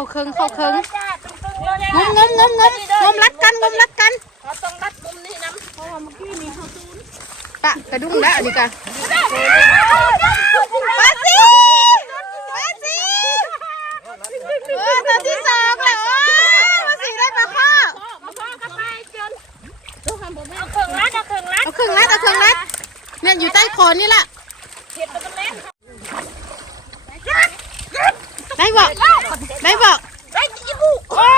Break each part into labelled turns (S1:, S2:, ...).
S1: าเคิงเข้าเคิง
S2: จ้าตึ้งๆเลย
S1: งมงมงมงมงมรัดกันงมรัดกัน
S2: เราต้องรัดมุมนี้นะเพราะว่าเมื่อกี้มีเขาซูน
S1: ปะกระดุ้งแล้วอันนี้กันปาซีปาซีเออตัวที่สองแล้วโอ้ยปาซีได้ปลาข้อ
S2: มาพ่อกระไปจนดูคำผมเอาเครื่องรัดเอาเครื่องรัด
S1: เอาครึ่งรัดเอาครึ่งรัดเนี่ยอยู่ใต้โคนนี่แหละ
S2: เห็ดตัวเล็ก
S1: ได้บอกได้บอก
S2: ไอ้ยี่บุ
S1: โอ้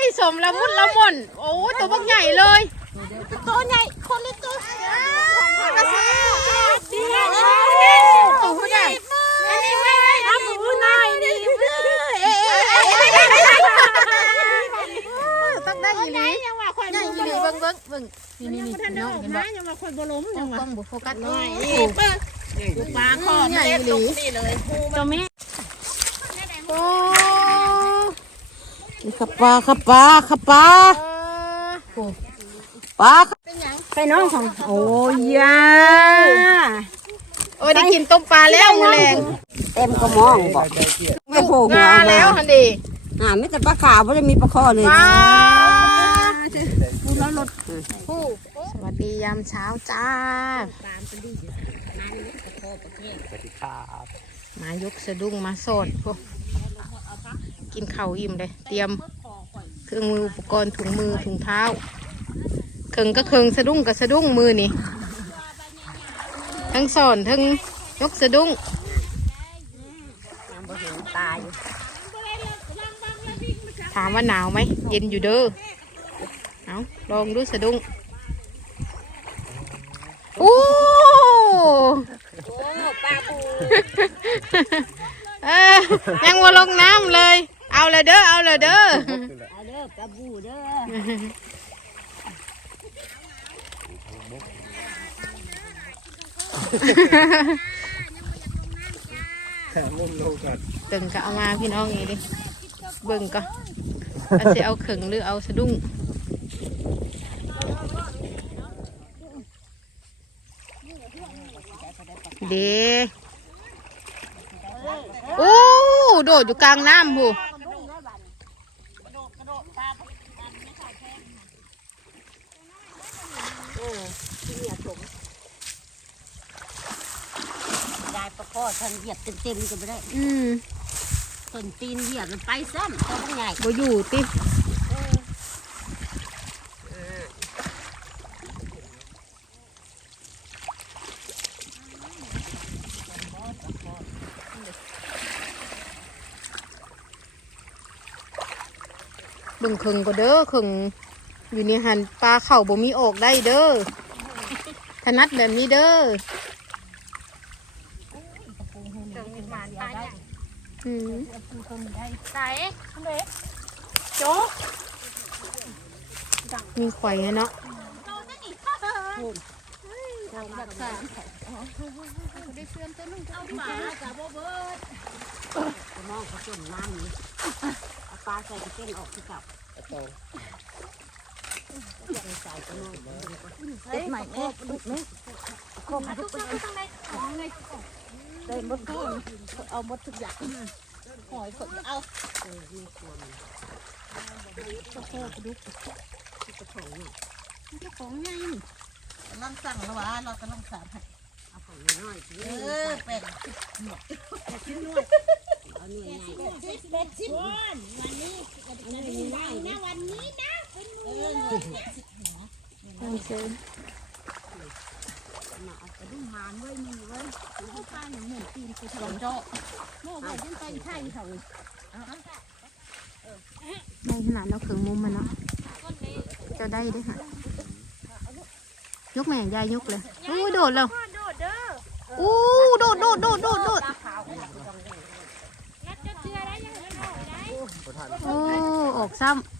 S1: ยสม ละมุดละม่นโอ้ยตัวบักใหญ่เลย
S2: ตัวใหญ่คนเล็กตัว
S1: ปาซี
S2: ดี
S1: ตัวผู้ใหญ่
S2: อันนี้ไม่ทำมือหน่อยนี่
S1: ต้องได้อีหลี
S2: ยังว่าคอย
S1: ได้
S2: มื
S1: อี
S2: อ
S1: หลีเบิ้งเบิ้งเบิ้งนี่นี่นี่
S2: ท่าน
S1: พี่
S2: เดิ
S1: น้อง
S2: น
S1: เห็น
S2: มา
S1: บ่
S2: ยังว่าคอยบล้มยังว่า
S1: ต้องบุโฟกัส
S2: นี่
S1: โอ้
S2: นี่เปิ้ลปลาคอเล็กลงนี่เลยตัวแม่
S1: โอ้
S3: นี่ ขับปลาขับปลาขับปลาปลาไปน้องของโอ้ยยา
S1: โอ้ยได้กินต้มปลาแล้วมื้อแรง
S3: เต็มกระมองบอกไม่โผล่หัว
S1: งา
S3: ออก
S1: แล้
S3: มาว
S1: ฮันดี
S3: อ่าไม่แต่ปลาขาวไม่ได้มีปลาคอเลย
S1: ปลา
S3: แล้วรถ
S1: ผู้สวัสดียามเช้าจ้ามายกสะดุ้งมาโสดพวก กินข้าวอิ่มเลย เตรียมเครื่องมืออุปกรณ์ถุงมือถุงเท้าเคิงก็เคิงสะดุ้งกับสะดุ้งมือนี่ ทั้งสอนทั้งยกสะดุ้ง
S3: ตาย
S1: ถามว่าหนาวไหม เย็นอยู่เด้อเอาลองดูสะดุ้งโอ้
S2: ปลาปู
S1: เออยังมาลงน้ำเลย เอาเลยเด้อ เอาเลยเด้อ
S3: เอาเด้อปลาบูเด้อ
S1: ตึงก็เอามาพี่น้องนี่ดิ เบิ่งก็อาจจะเอาเข่งหรือเอาสะดุ้งเดโอ้ โดดอยู่กลางน้ำผู้
S3: ยายปลาคอทันเหยียบเต็มๆก็ไม่ได้
S1: อืม
S3: ต้นตีนเหยียบมันไปซ้ำตัวมันใหญ่
S1: บ่อยู่ติเบิ่งเข่งก็เด้อเข่ง อยู่ในหันปลาเข่าบ่มีออกได้เด้อถนัดแบบนี้เด้ออืม
S2: ใส่เล็กโจ๊ก
S1: มีไข่อะเนาะ
S2: หมากับโบเบิร์ด
S3: มองเขาจมน้ำนี่เอาปลาใส่กระเก้งออกที่เก่า ใส่กระมองเต็มใหม่แม่ดุไหมโคมดุไปเลยหมดทุกเอาหมดทุกอย่าง
S2: หอยขนเอา
S3: ของไง
S2: กำลังสั่งแล้ววะเรากำลังสั่งให้
S3: เอาของน้อย
S2: เออเป็ด
S3: เอาหน่วยใหญ่
S2: เป็ดชิ้นวันนี้วันนี้นะวันนี้นะ เออ
S3: มาเอากระดุมมานไว้นี่ไว้ลูกข้างเหมือนตีนกู
S2: ลองโจ๊กโม่ไปยังไปไทยเขา
S1: ได้ขนาดเราเขิงมุมมันเนาะเจะได้เด้วยค่ะ ยกแม่ยายยกเลยอู้โดดแล้ว
S2: โดดเด้อ
S1: อู้โดดโดดโดดโดดโดด
S2: นัดจะเชื่อได้ยังไงได้
S1: โอ้ออกซ้ำ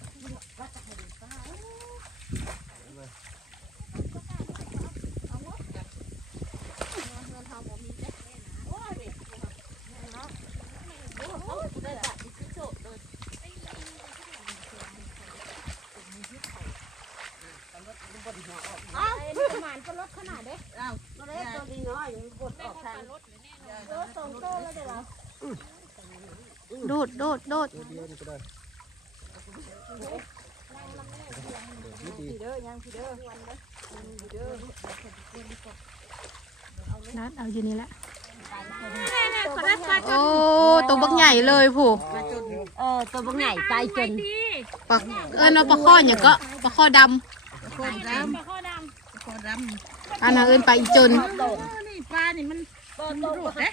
S2: อ้าวประมาณก็ลดขนาดเด้
S3: เอาตัวเล็กตัวน้อยมันบดออกทาง
S2: ลดสองโตแล้วเดี๋ยวเรา
S3: อืม
S1: โดดโดดโดด
S4: เดียวนี่ก็ได้
S1: นัดเอาอยู่นี่แหละโอ้ตัวบักใหญ่เลยผู้
S3: เออตัวบังใหญ่ไปจน
S1: ปักเอิ้นว่าปลาข้ออย่างก็ปลาข้อด
S2: ข้อดำข้อดำ
S1: อันนั้นเอิ้นปลาอีจนำ
S2: นี่ปลานี่มันมันรูดเด้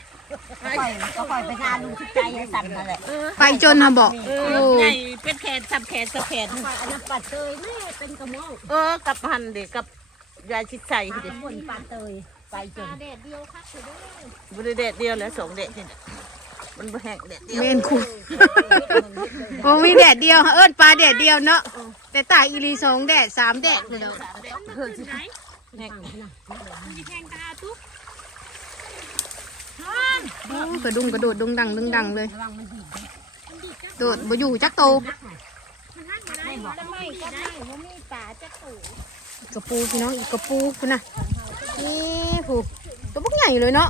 S3: ปล่อยก็ปล่อยไปงานลุงที่ใจให้สั่นนั่นแหละ
S1: ปลาอีจนนะบอกโอ้
S2: ใหญ่เป็นแขนสับแขนสับแขน
S3: ปล่อยอันนั้นปัดเตยแม่เป็นกระมอง
S2: เออกับหันเด็กกับยายชิดใส่
S3: ปลา
S2: เด็ก
S3: บนปลาเตยไปจน
S2: บริเดดเดียวแล้วสองเด็กนี่มันบ่แห้งเด็ดเดียว
S1: เมนคุโอ้มีแดดเดียวเอิ้นปลาแดดเดียวเนาะแต่ตายอีหลีสองแดดสามแดดเลยเนาะ
S2: แห้ง
S1: โอ้ก ระดุงกระโดดดุงดังดุงดังเลย
S3: ระวังมันดี
S1: โดดบ่อยู่จักโต
S3: ไม่บอก
S1: กระปูพี่น้องอีกกระปูคุณน่ะนี่ผูตัวบักใหญ่เลยเนาะ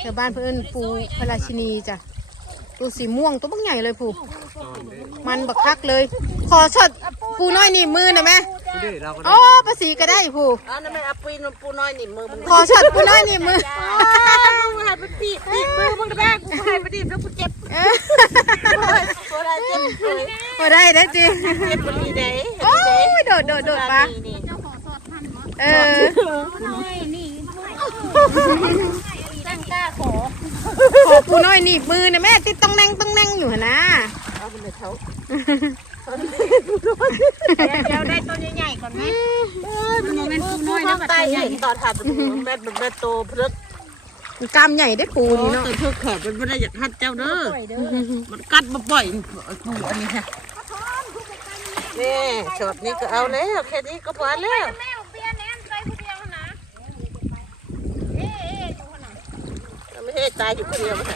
S1: แถวบ้านเพื่อนปูพระราชินีจ้ะตัวสีม่วงตัวบักใหญ่เลยผูมันบักคักเลย ขอช็อตปูน้อยหนี่มือหน่อยไหม
S4: ดูดิเราก็ได้
S1: โอ้ภาษีก็ได้ผู
S2: อ้าวนั่นแม่เอาปีนปูน้อยนี่มือมึง
S1: ขอช็อตปูน้อยหนี่มือ
S2: มึงให้ไปปีกปีกมือมึงแรกกูให้ไปดิบแล้วกูเจ็บ
S1: เออ
S2: กูได้เจ็บเลย
S1: พอได้ได้จริง
S2: เจ็บปนีเด้
S1: โอ้ยโดดโดดโดดปะ
S2: นี่
S1: เออ
S3: ตั้งกล้าขอ
S1: ขอปูน้อยหนี่มือนะแม่ติดต้องแนงต้องแนงอยู่หั่นนะ
S2: เอาไปเลยเขา
S3: เดี๋ยวได้ตัวใหญ่ๆก่อนไหม
S2: มันโมเมนต์ปูน้อยนะใต้เห็นตอนทำมันแม่มันแม่โตพลึก
S1: กามใหญ่ได้ปู
S2: โอ้
S1: นี่เนาะ
S2: ตัวเทือกแขกมันไม่ได้อยากหัดเจ้าเด้อมันกัดมาปล่อยปูอันนี้ค่ะนี่ช็อตนี้ก็เอาแล้วแค่นี้ก็พอแล้ว
S3: แม่เบียร์แนนใจผู้เดียวนะเอ๊ะอยู่ขนาด
S2: ไม่ใช่ตายอยู่คนเดียวมั้ง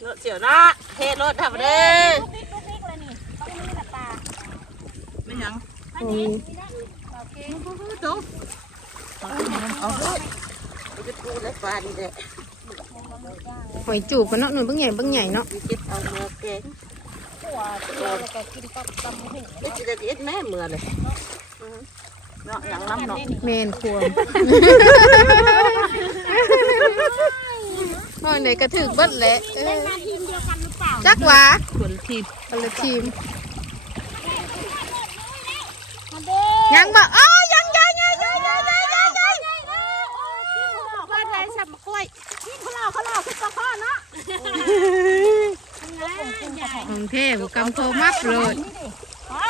S2: เนาะเสียวนะเทรถทำเด้
S3: ลูกนิกลูกนิกเลย เป
S2: ยัง
S3: โอ้
S2: โจะหโต
S1: หอยจูบนเนาะหนูเพิ่งใหญ่เพิ่งใหญ่เนาะ
S2: เก็นื้อแกง
S3: ไม่
S2: จะได้เอ็ดแม่เมื่อเลยเนาะย่งน้ำเนาะ
S1: เมนควงพ่อไหนกระถึกบิ้ลแหละจักวะ
S2: คนทีม
S1: คนทีม ยังบอกอ๋อยังยังยังยังยังยังยังยัง
S2: บ้านไหนสับมะกล้วย
S3: ที่เขาหลอกเขาหลอกคือตะข้อเนาะ
S1: ของเทพกำโทมับเลย
S3: อ๋อ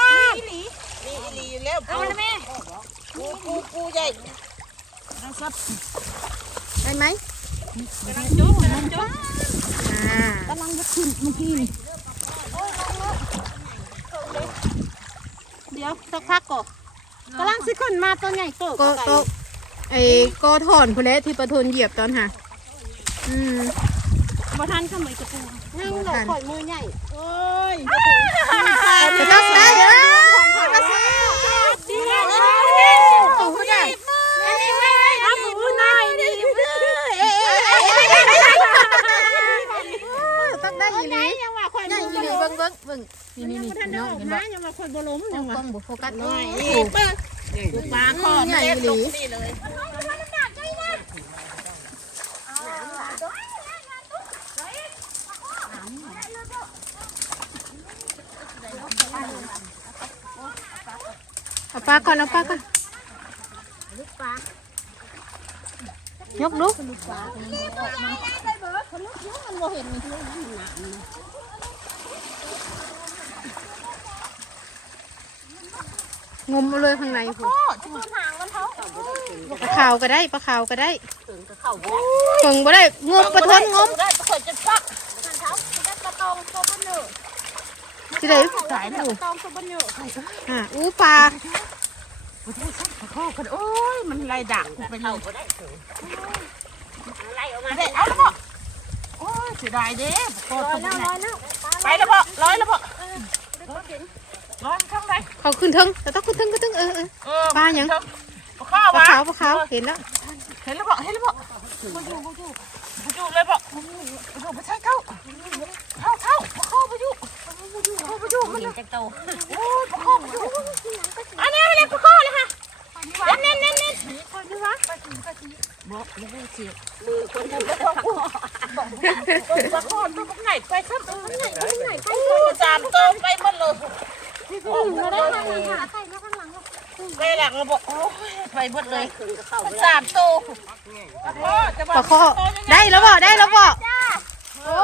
S3: หลี
S2: นี่อีหลีอยู่แล้ว
S3: เอาละแม่
S2: ปูปูปูใหญ่
S1: ได้ไหม
S2: กำลังจุ๊บกำลังจุ๊บ
S1: กำ
S3: ลังจะขึ้นเมื่อกี้นี่
S2: เดี๋ยวสักพักก่อน กำลังสิขึ้นมาตัวใหญ่โต
S1: โกโตะไอ้โกถอนผู้เละที่ประทุนเหยียบตอนหาอืม
S2: บ่ทันก็เหมือนกระปูนั่งหลบข่อยมือใหญ่โอ้ย
S1: จะต้องได้เออมาสิโอ้โหได้
S2: ทำมือหน่อยนี่
S1: ต้องได้อีหลี
S2: ยังว่าข่อย
S1: ได้
S2: มือ
S1: อี
S2: บ่
S1: หลี
S2: ล้ม
S1: เบิ้งเบิ้งเบิ้ง นี่นี่
S2: ท่าน
S1: นี่
S2: ได้
S1: น้อ
S2: องอก
S1: เห็น
S2: มา
S1: บ่
S2: ยังว่าข่อยบ่ล้มยัง
S1: ก
S2: ว่า
S1: ล้องบุโฟกัส
S2: น้อย
S1: โอ้
S2: นี่เปิ้งกูปลาคอแม่ตกนี่เลย
S1: เอาปลาก่อนเอาปลาก่อนยกลูก งมเอาเลยข้างในพูปลาขาวก็ได้ปลาขาวก็ได้
S2: ถึงก็เข้าบ่
S1: เพิ่งบ่ได้งมปลาทนงม
S2: ได้ข่อยจะฟัก
S3: กระตองตัวบ้านเนื้อ
S1: สิได้สายผู
S3: ตองตัวบ้านเนื้อ
S1: อะอู้ปลา
S2: ข้อกันโอ้ยมันไล่ดักไปเลย
S3: ไล่ออกมา
S2: เด็เอาแล้วบ่โอ้ยเสียดายเด้โคตรสมบูรณ์ไปแล้วบ่ร้อยแล้วบ่
S1: เขาขึ้นทึงเราต้องขึ้นทึงขึ้นทึงเออเออปลาอย่าง
S2: ปลาข้าว
S1: ปลาขาวปลาขาวเห็นแล้ว
S2: เห็นแล้วบอกเห็นแล้วบอกมาอยู่มาอยู่มาอยู่เลยบอกมาจูปไม่ใช่เข้าเข้าเข้าปลาข้าวมาจูป
S5: ลาข้าวมาจูเ
S2: มัน
S3: จะ
S2: โตโอ้ยปลาข้าวมาจูอันนี้อะไรปลาข้าวเลยค่ะอันนี้นี่นี่คนนี้วะบอกยังไม่เสียมือคนทำแล้วก็ปลาข้าวตัวไหนไปครับตัวไหนตัวไหนไปจามตัวไปหมดเลย มาได้ข้างหลังค่ะไปหลังบอกโอ้ยไปหมดเลยสามโต
S1: ปลาข้อได้แล้วบ่ได้แล้วบ่โอ้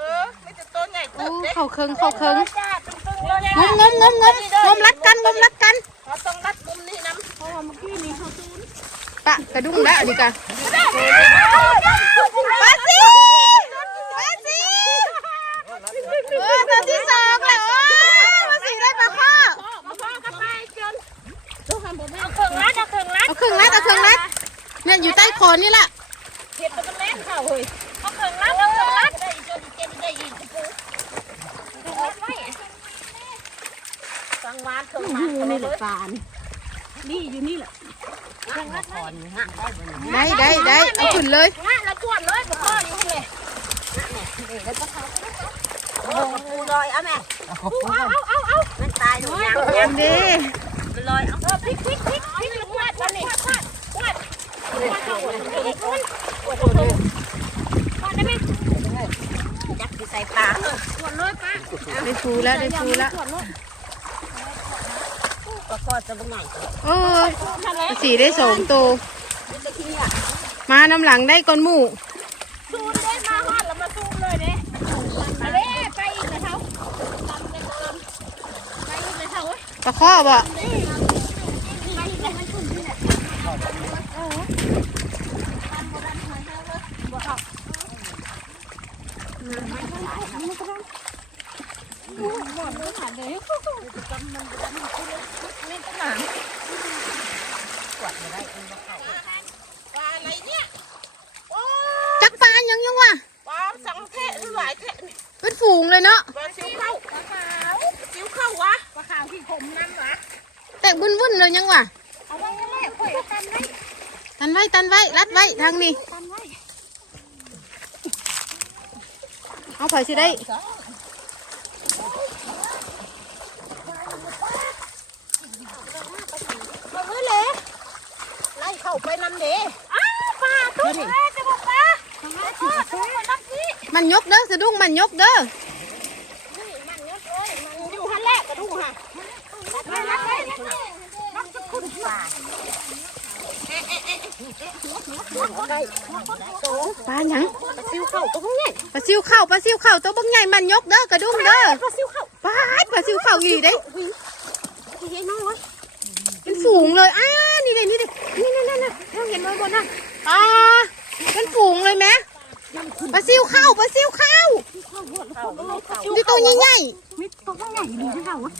S2: เออไม่จะตัวใหญ่
S1: โอ้
S2: เติบเด็ก
S1: เข่าเคิงเข่าเคิง
S2: จ้าตึ้งๆเลย
S1: งมงมงมงมงมรัดกันงมรัดกัน
S2: เราต้องรัดมุมนี้น้ำเพราะว่าเมื่อกี้นี่เขาซูน
S1: ปะกระดุ้งแล้วอันนี้กัน
S2: ปาสิ
S1: ปาสิเออ
S2: รื่องรัดเอาครึ่งรัด
S1: เอาครึ่งรัดเนี่ยอยู่ใต้คอนี่แหละ
S2: เห็ดมันเล่นข่าวเฮ้ยเอาเครื่องรัดเอาเครื่องรัดได้จนเจ็บได้อีกปูเครื่องรัดไว้สังวานเครื่องรัดนี่แหละฟานนี่อยู่นี่แหละเครื่องรัดไว้
S1: ได้ได้ได้เอาขึ้นเลย
S2: งะแล้วกวนเลยพ่ออยู่เลยโอ้ปูลอยเอาแม่เอาเอาเอาเอามันตายหนูยัง
S1: อันนี้
S2: มันลอยเอาพลิกพลิกพลิกพลิก ยักษ์ใส่ปลาขวดเลยป้า
S1: ได้ฟูแล้วได้ฟูแล้ว
S2: ปลาคอจะเป็นไง
S1: โอ้ยสีได้สองตัว มาน้ำหลังได้ก้อนหมู
S2: ซูนได้มาฮอดแล้วมาซูมเลยเด้มาเด้ไปอีกเลยเขาไปอีกเลยเขา
S1: ปลาข้อบ่
S2: ปลาอะไรเนี่ยโอ้
S1: จักปลายังยังวะ
S2: ปลาสังเทศหรือหลายเทศ
S1: เป็นฝูงเลยเนาะ
S2: ปลาซิวเข้าปลาขาวซิวเข้าวะปลาขาวที่ผมนั่นวะ
S1: แตกวุ่นวุ่นๆเลยยังวะ
S2: เอาไว้นั่นแหละข่อยเอาตันไว้
S1: ตันไว้ตันไว้รัดไว้ทางนี้
S2: ตันไว้
S1: เอาถอยสิได้
S2: เอาไว้เลยไล่เข้าไปนั่นเด้อ้าวปลาตุ๊กแม่จะบอกปลาปลาตุ๊กตุ๊กมันนักนี่
S1: มันยกเด้อสะดุ้งมันยกเด้อ
S2: นี่มันเยอะเลยมันอยู่หันแรกกระดูกฮะไม่รักเลยรักจะคุณปลา
S1: ปลาหยัง
S2: ปลาซิวเข้าตรงนี้
S1: ปลาซิวเข่าปลาซิวเข่าตัวบังใหญ่มันยกเด้อกระดุ้งเด้อ
S2: ปลาซิวเข้า
S1: ปลาดปลาซิวเข่าอีกได้
S2: ใหญ่น้อย
S1: เป็นฝูงเลยอ้านี่เด็นี่เด็นี่นั่นนั่นน่ะเราเห็นไว้บนน่ะอ่าเป็นฝูงเลยไหมปลาซิวเข้าปลาซิวเข้าอยู่ตัวใหญ่ๆ
S3: มิดตัวใหญ่ดีใช่ไหมวะ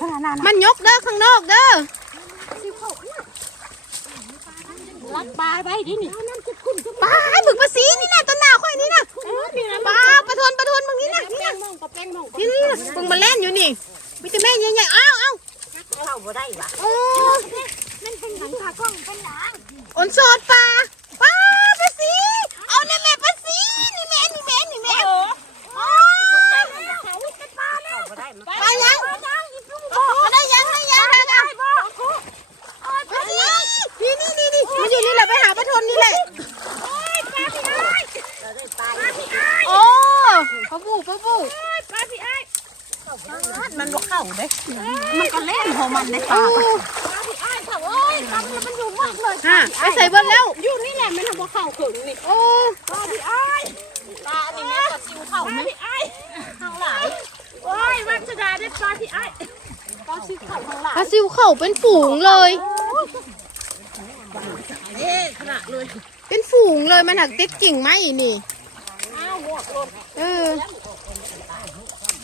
S3: ขนาดนั้น
S1: มันยกเด้อข้างนอกเด้อ
S2: รักปลาไปดินี่
S1: ปลาบึกปลาสีนี่นะต้นหนาค่อยนี่นะปลาปลาทวนปลาทวนบางนี้นะนี่นะ
S2: มองกับแป้งมอง
S1: นี่นี่นะบึงมาเล่นอยู่นี่มีแต่แม่ใหญ่ๆอ้าวอ้าว
S2: เข้าบ่ได้วะ
S1: โอ้
S3: มันเป็นหนังคากล้องเป็นหนัง
S1: อนสดปลาปลาปลาสีเอาเนี่ยแม่ปลาสีนี่แม่นี่แม่นี่แม่อ๋อ
S2: เขาเป็นปลาแล้วบ่ได้
S1: ปลายังโอ้ได้ยังได้ยังได้ยังปลาสีนี่นี่นี่นี่มันอยู่นี่แหละไปหาปลาทนนี่แหละ โอ้ปลาบูปลาบู
S2: ปลาพี่ไอ้มันบ่เข้าเด้
S3: มันก็เล่นของมันในปา
S1: โอ้
S3: ก
S2: ปลาพี่ไอ้เขาเอ้ยปลามันอยู่มากเลย
S1: ฮะไปใส่เบิ้ลแล้ว
S2: อยู่นี่แหละมันบ่เข้าถึงนี่
S1: โอ้
S2: ปลาพี่ไอ้ปลาอันนี้แม่ปลาซิวเข้าไหมพี่ไอ้ข้างหลายโอ้ยวัชดาได้ปลาพี่ไอ้ ปลาซิวเข้าข้างหลาย
S1: ปลาซิวเข่าเป็นฝูงเลย
S2: เอ๊ะขนาดเลย
S1: เป็นฝูงเลยมันหักติดกิ่งไหมนี่
S2: อ้าวหมวกล่น
S1: เออ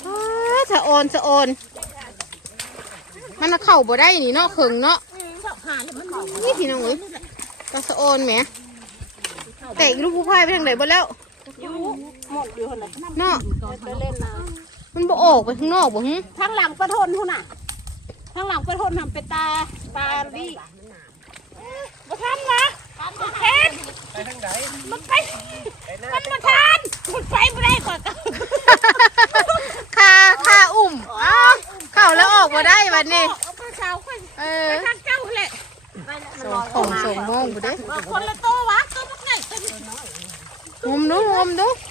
S1: อ้าสะออนสะออนมันเข่าบ่ได้นี่เนาะเขิงเนาะ
S2: นี่
S1: พี่น้องเอ้ยปลาสะออนแหมแต่ลูกผู้พายไปทางไหนบ่แล้ว
S2: หมดอยู่คนไหน
S1: เนาะมันบ่ออกไปข้างนอกบ่หึำ
S2: ทางหลังประทนหุ่นน่ะ ทางหลังประทนทำเป็นตาตาลี่มาทันนะมาแทนมันไปมันมาทานมันไปไม่ได้ก่อน
S1: คาคาอุ่มอ้าว
S2: อื
S1: นี่
S2: เอาไปเช้าค่อย
S1: เอ
S2: ไป
S1: อ
S2: ทางเจ้าแหละ
S1: สองของสองโมงกูเด้
S2: คนละโตวะโตมันไงเต็ม
S1: งมดูงมดู
S2: อุ้ย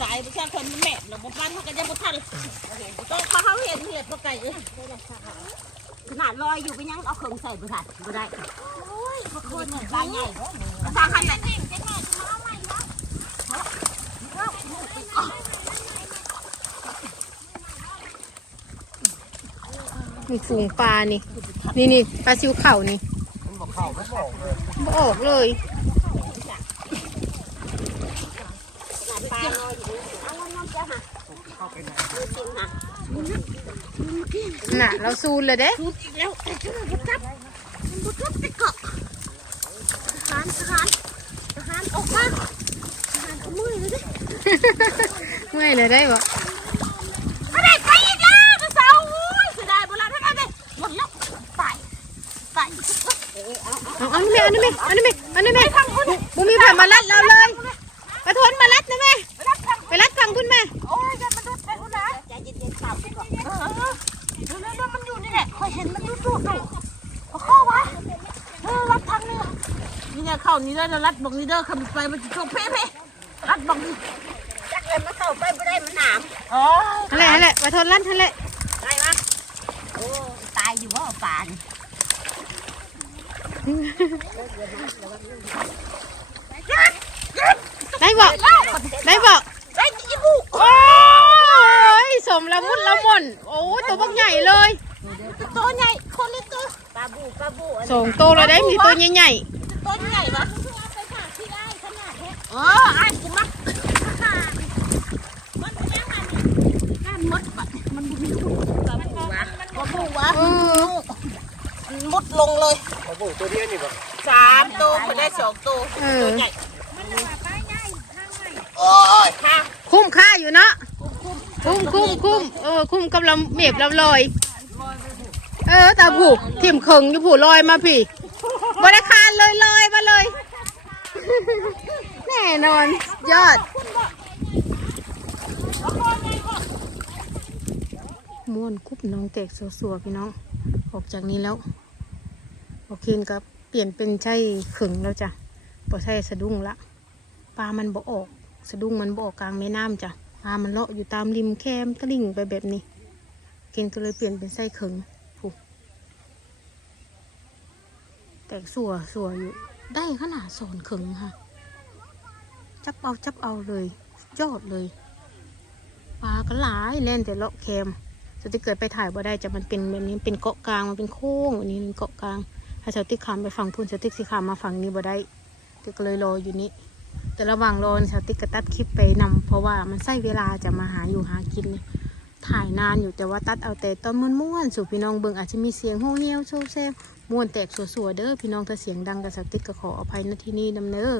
S2: สายประชาชนมันแม่เราบ้านเขาก็ยังบ่ทันโตเขาเขาเห็นเห็ดปลาไก่เอ้ย
S3: ขนาดลอยอยู่ไปยังเอาเครื่องใส่บ่ทันบ่ได้
S2: โอ้ยพวกคนเนี่ย
S3: ปลาใหญ่
S2: กระซังหันแหละ
S1: มีฝูงปลานี่ นี่นี่ปลาซิวเข่านี่บ่ออกเลย
S3: ปลาลอยอยู่เอาน้ำจ้ามา
S1: น่ะ เราซูนเลยเด้
S2: ทุบอีกแล้วแต่ฉันบ่จับมันบ่จับไปเกาะทหารทหารทหารออกมาทหารขโมยเลยดิ
S1: เมื่อยเลยได้บ่
S2: ไม่ได้ไปอีกแล้วกระเซาอุ้ยเสียดายโบราณท่านเลยหมดแล้วไปไป
S1: เอาเอานี่แม่เอานี่แม่เอานี่แม่เอานี่แม่บุมีผ่านมาลัดเราเลย
S3: เข้า
S2: นี่เด้อเดี๋ยวรัดบอกนี่เด้อคำไปมันจะโชว์เพ่เพ่รัดบอกนี่
S3: จักเลยมาเข้าไปบ่ได้มันหนาม
S2: อ๋อ
S1: อะไรอะไรกระทนลัดนั่นแหละ
S3: ได้ปะโอ้ตายอยู่ว่าปลานี่
S1: ได้บ่ได้บ่
S2: ได้ยี่หู
S1: โอ้ยสมละมุดละม่อนโอ้ยตัวบักใหญ่เลย
S2: ตัวใหญ่คนละตัว
S3: ปลาบูปลาบูอัน
S1: สองตัวเลยได้มีตัวใหญ่
S2: ตัวใหญ่ปะ เออไอ้กูมักมันเป็นยังไงนั่นมดปะมันบุญปลาบูวะปลาบูวะ
S1: ๆเออ
S2: มุดลงเลย
S4: เขาบอกตัวเดียวนี่บ่
S2: สามตัวคนได้สองตัว
S1: เออ
S2: ตัวใหญ่ข้างในโอ้ยค่ะ
S1: คุ้มค่าอยู่เนาะคุ้มคุ้มคุ้มเออคุ้มกับเราเมียบเราลอยเออตาผูกทิ่มเคิงอยู่ผูลอยมาพี่บริคารเลยลอยมาเลย น่นอน ยอดม้วนคุบน้องแตกสัวๆพี่น้อง ออกจากนี้แล้ว โอเคกับเปลี่ยนเป็นใช่ขึงแล้วจ้ะพอใช่สะดุ้งละ ปลามันบ่ออก สะดุ้งมันบ่ออกกลางแม่น้ำจ้ะ ปลามันเลาะอยู่ตามริมแคมตลิ่งไปแบบนี้ เกณฑ์ก็เลยเปลี่ยนเป็นไส้ขึงผูแตกสัวสัวอยู่ ได้ขนาดสอนขึงค่ะ จับเอาจับเอาเลยยอดเลยปลาก็หลายแน่นแต่เลาะแคมสติเกิดไปถ่ายบ่ได้จะมันเป็นแบบนี้เป็นเกาะกลางมันเป็นโค้งอันนี้เป็นเกาะกลางถ้าสติขามไปฝั่งพุ่นสติกสิขามมาฝั่งนี้บ่ได้ติก็เลยรออยู่นี้แต่ระหว่างรอสติกก็ตัดคลิปไปนำเพราะว่ามันใช้เวลาจะมาหาอยู่หากินนี่ถ่ายนานอยู่แต่ว่าตัดเอาแต่ตอนม่วนๆสู่พี่น้องเบิ่งอาจจะมีเสียงโฮเฮียวโซเซลม่วนแตกสัวๆเด้อพี่น้องถ้าเสียงดังกับสติกก็ขออภัยณที่นี้นำเน้อ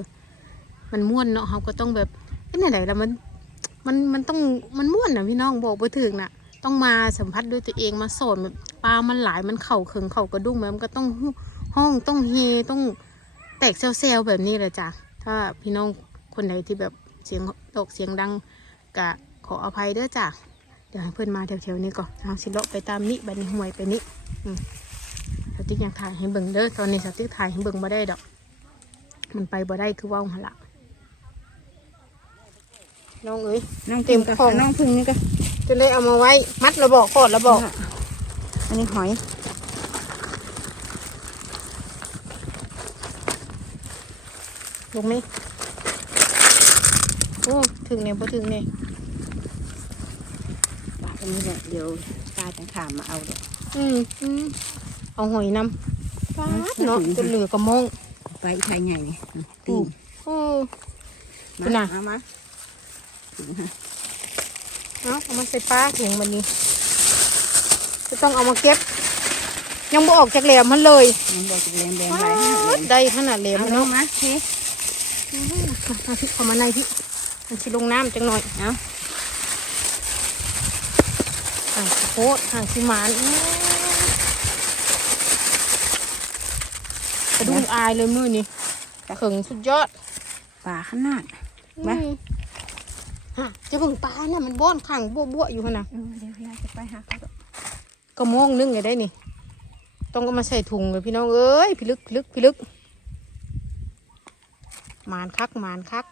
S1: มันม่วนเนาะเขาก็ต้องแบบเป็นอะไรแล้วมันมันมันต้องมันม่วนนะพี่น้องบอกไปถึงน่ะ ต้องมาสัมผัสด้วยตัวเองมาสอนแบบปลามันหลายมันเข่าเขิงเข่ากระดุ้งมันก็ต้องห้องต้องเฮต้องแตกเซลล์แบบนี้เลยจ้ะถ้าพี่น้องคนไหนที่แบบเสียงตกเสียงดังกะขออภัยเด้อจ้ะเดี๋ยวให้เพื่อนมาแถวๆนี้ก่อนเอาสิเลาะไปตามนี้บันี้ห่วยไปนี้อืมสติ๊กยังถ่ายให้เบิ่งเด้อตอนนี้สติ๊กถ่ายให้เบิ่งบ่ได้ดอก มันไปบ่ได้คือว่าวหละ น้องเอ้ย
S3: น้อง
S1: เต็มของ
S3: น้องพึ่งนี่ก็
S1: จะเลยเอามาไว้ มัดระบอกกอดระบอก
S3: อันนี้หอย
S1: ลงไหมโอ้ถึงเนี่ยพอถึงเนี่ย
S3: ปลาอันนี้แหละเดี๋ยวตาจะขามมาเอาเดี๋ยว
S1: อืมอืมเอาหอยนำป๊าดเนาะจนเหลือกระมง
S3: ไปอีกไทยใหญ่นี่ตีน
S1: โอ้
S3: มา
S1: คุณน่ะ
S3: เอามา ถึงฮะ
S1: เอาเอามาใส่ปลาถุงมันนี้ จะต้องเอามาเก็บ ยังบ่ออกจากแหลมมันเลย
S3: มันบอกจะแรงแรง
S1: ป๊า
S3: ไรให้แร
S1: ด
S3: ง
S1: ได้ขนาดแหลม
S3: เอา
S1: มัน
S3: ล
S1: เนาะ
S3: งมาเฮ้
S1: เอาพี่เอามาในพี่มันสิลงน้ำจังหน่อย
S3: เอา
S1: ห่างสิโคตรห่างสิหมานอื้อกระดุมอายเลยมือนี่เขิงสุดยอด
S3: ปลาขนาด มา
S1: อื ฮะจะเบิ่งปลาน่ะมันบ้อนขังบัวบัวๆอยู่ขนาด
S3: เออเดี๋ยวยายจะไปหาเขา
S1: กระมองนึงไงได้นี่ ต้องเอามาใส่ถุงเลยพี่น้องเอ้ยพี่ลึกพี่ลึกพี่ลึกหมานคักหมานคัก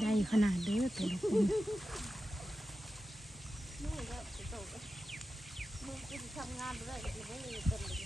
S1: ได้ขนาดเด้อแต่ละคนนี่นี่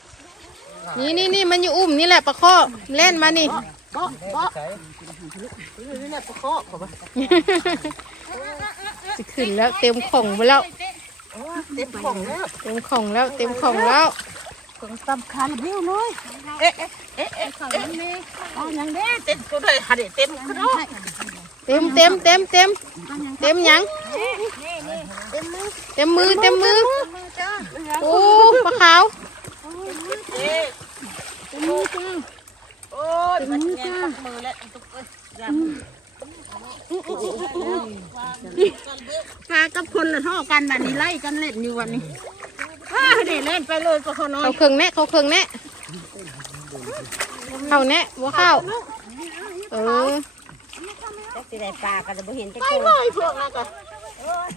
S1: นี่มันอยู่อุ้มนี่แหละปลาข้อเล่นมานี่
S2: ก็ก็นี่แหละประกอบเขา
S1: จะขึ้นแล้วเต็มของไปแล้ว
S2: เต็มของแล้ว
S1: เต็มของแล้วเต็มของแล้ว
S3: ของสำคัญเดียวเลย
S2: เอ๊ะเอ๊ะเอ๊ะเอ๊ะเอ๊ะเอาอย่างนี้เต็มก็ได้หันเต็มก็ได้
S1: เต็มเต็มเต็มเต็มเต็มหยังเต็มมือเต็มมือโอ้ปลาขาว
S2: เอ๊ะโอ้ยมันแย่ปักมือแล้วตุ๊กเอ้ยอย่า
S3: ปลากับคนละท่อกันแบบนี้ไล่กันเล่นอยู่วันนี้ว้าเด็เล่นไปเลยก็เขาน้อย
S1: เขาเครื่องแน่เขาเครื่องแน่เขาแน่ว่าเข้าเออ
S3: สิได้ปลากันแต่บ่เห็นจะ
S2: ไป
S3: โก
S2: เลยพวกนั้นก็โอ้ย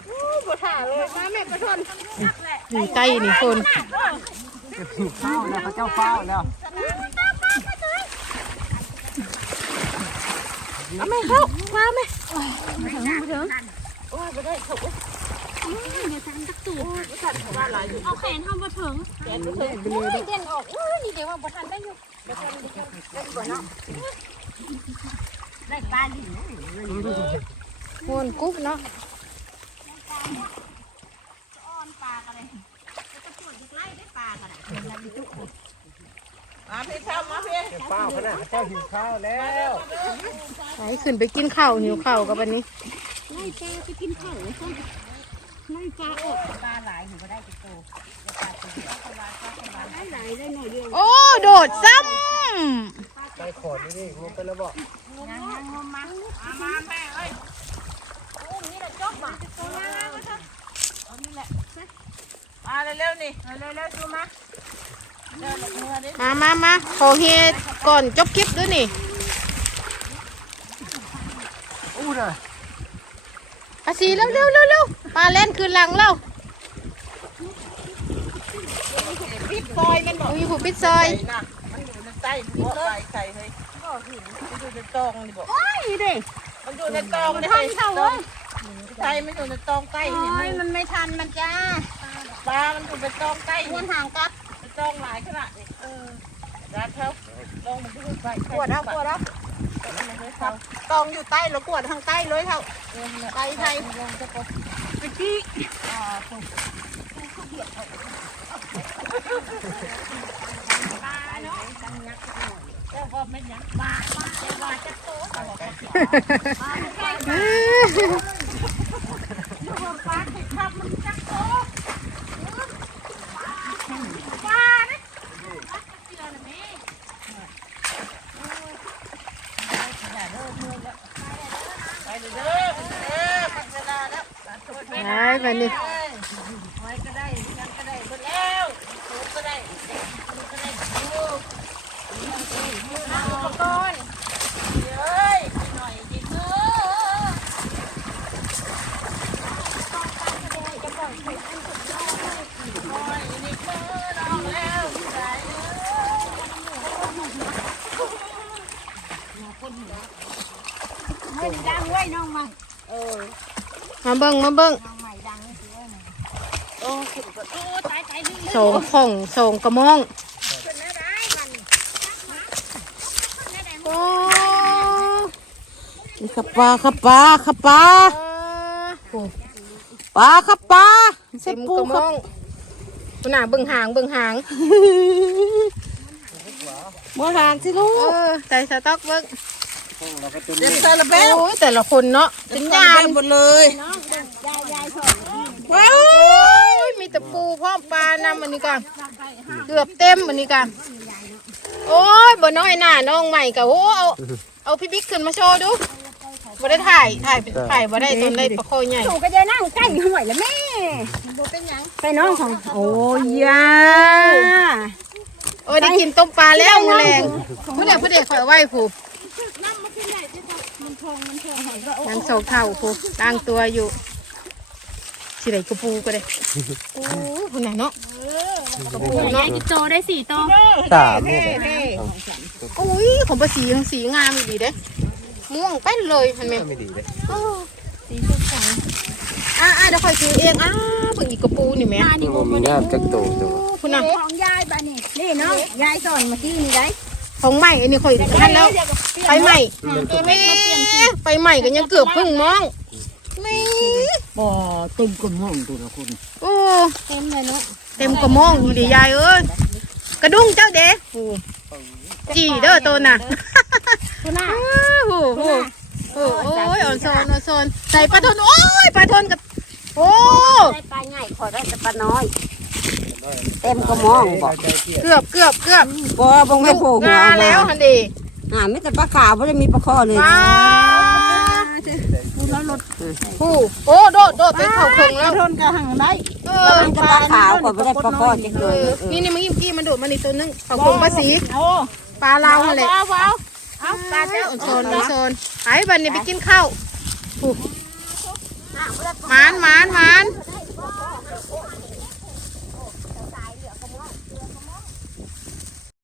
S2: บ่ท่าเลยมาแม่ประชน
S1: อยู่ใต้นี่คน
S2: เฝ้าแล้วพระเจ้าเฝ้าแล้วเอาไม่เข้ามาไหมโอ้ยไม่ได้ถูกว่าหลายอยู่
S3: เอาแขนทำมาถึง
S2: แกนไม่เคย
S3: เด่นออกอุ้ยนี่เดี๋ยวว่าบ่ทันได้อยู่ได้ปลาดิ
S1: มวนกุ๊บเนาะ
S2: มาพี่เช้ามาพี่
S4: ป้าพนักเจ้าหิวข้าวแล้ว
S1: ไปขึ้นไปกินข้าวหิวข้าวกับวันนี้
S3: ไล่ปลาไปกินข้าวเลยค่ะไล่ปลาออกปลาหลายอยู่ก็ได้กิโตได้หลายได้หน่อยเดียว
S1: โอ้โดดซ้ำ
S4: ไปขอนี่นี่งมไปแล้วบอกง
S2: มามาแม่เอ้ยโ
S3: อ้นี่แหละจบ
S2: มา เร็วๆนี่เร็วๆดูมาเดินลงมือดิำ
S1: มามามาขอเฮดก่อนจบคลิปด้วยนี่
S4: อู้น่ะ
S1: อาสีเร็วเร็วเร็วเร็วปลาเล่นคืนหลังแล้ว
S2: ปิดซอยมันบอก
S1: อุ้ยผู้ปิดซอย
S2: ใส่นะมันอยู่ในใต้หัวใส่ใส่เฮ้ยมันอยู่ในตองนี่บอก
S3: โอ้ยเด็ก
S2: มันอยู่ในตองนี่เฮ้ยใส่มันอยู่ในตองใต้
S3: โอ้
S2: เห็นไหม
S3: ยมันไม่ทันมันจ้า
S2: ปลา มันอยู่ในตองใต้
S3: ค
S2: นี่
S3: นห่างกับ
S2: ในตองหลายขนาดนี่เออรัดเท้าลงมันขึ้นไป
S3: ปวดเอาปวดเอาตองอยู่ใต้แล้วกวดทางใต้เลยเท่าไปไทยไปที่ปลาเนี่ย
S2: ไปเด้อเด้อมันเวลาแล้ว
S1: ไปไปนี่
S2: ไว้ก็ได้ยังก็ได้หมดแล้วถูกก็ได้ก็ได้ถูกอุปกรณ์เฮ้ยหน่อยดิเด้อโอ้ยนี่เด้อน้องแล้วใจเด้อ
S3: ไม่ดังไว้น้องมา
S1: มาเบิ้งมาเบิ้ง
S3: น้องใหม่ดังนี่สิว่า
S2: โอ้ขึ้นก็
S3: โอ้ตายตายนี่
S1: สองของสองกระมอง
S3: ขึ้นได้มัน
S1: โอ้
S3: ขับปลาขับปลาขับปลา
S1: โอ้
S3: ปลาขับปลา
S1: เต็มกระมองคุณน่ะเบิ้งหางเบิ้งหาง
S3: บ่ทางสิลู
S1: เอกอใส่สต๊อกเบิ้ง
S4: ปเราก็ตุ้น
S3: เด็
S4: เนี่
S3: ด
S4: ย
S3: ใส่ละแป๊บ
S1: โอ้ยแต่ละคนเนาะเป็นยาม
S3: หมดเลย
S1: ว้าว มีแต่ปูพร้อมปลานำอันนี้กันเกือบเต็มอันนี้กันโอ้ยบ่น้อยหน้าน้องใหม่กะโอ้เอาเอาพี่บิ๊กขึ้นมาโชว์ดูบ่ได้ถ่ายถ่ายถ่ายบ่ได้ตอนได้ประโคใหญ่
S5: ถูกก็จะนั่งใกล้ห่วยแล้วแม่ไปน้องของโอ้ยยา
S1: โอ้ยได้กินต้มปลาแล้วมื้อแรงผู้เด็กผู้เด็กขอยเอาไว้ผู้ยังโศกเท่าผู้ล้างตัวอยู่ สิไหนกระปูก็ได้โอ้ผู้ไหนเนาะกระปูเนาะ
S5: โจได้สี่โต
S4: สามลูก
S1: โอ้ยของภาษียังสีงามดีเด้ม่วงแป้นเลยเห็นไหม
S4: ไม่ดีเลย
S1: โอ้สีสดใสอะอะเดี๋ยวคอยซื้อเองอะเพิ่งอีกกระปูนี่แหม่
S4: มันมีน้ำจักโตตัว
S1: คุณน่ะ
S5: ของยายบ้านี่นี่เน้องยายสอนเมื่อกี้นี่ได้
S1: ของใหม่อันนี้คอยทันแล้วไปใหม่ไปใหม่กันยังเกือบพิ่งมอง แม่
S3: บ่ต้มกระม่องตัวละคน
S1: โอ้
S5: เต็มเลยเนาะ
S1: เต็มกระมองอยู่ดียายเอ้ยกระดุ้งเจ้าเด้โอ้จีเด้อตัวน่ะ
S5: คุณน่ะ
S1: โอ้โหโอ้โอ้ยอ่อนโซนอ่อนโซนใส่ปลาทนโอ้ยปลาทนกับโอ้
S5: ได้ปลาใหญ่ขอได้แต่ปลาน้อย เต็มกระมองบอก
S1: เกือบเกือบเกือบ
S5: บ่บ่ไม่โผล่หัว
S1: งา
S5: ออก
S1: แล้ว
S5: มา
S1: ฮันดี
S5: อ่าไม่แต่ปลาขาวไม่ได้มีปลาคอเลย
S1: ว้า ผู้โอ้โดดโดดไปเข่าเคิงแล้ว
S3: ทนกระหังได้
S1: เอ
S5: เอ
S1: อ
S5: อปลาขาวกว่าไม่ได้ปลาคอจริง
S1: เอ
S5: เลย
S1: อนี่นี่เมื่อกี้เมื่อกี้มันโดดมาในตัวนึงเข่าเคิงปลาสี
S3: โอ้
S1: ปลาลาวอะไร
S3: ว้าวว้าว
S1: เอาปลาเจ้าอ่อนโซนอ่อนโซนไปบันนี้ไปกินข้าวผู้หมานหมานหมาน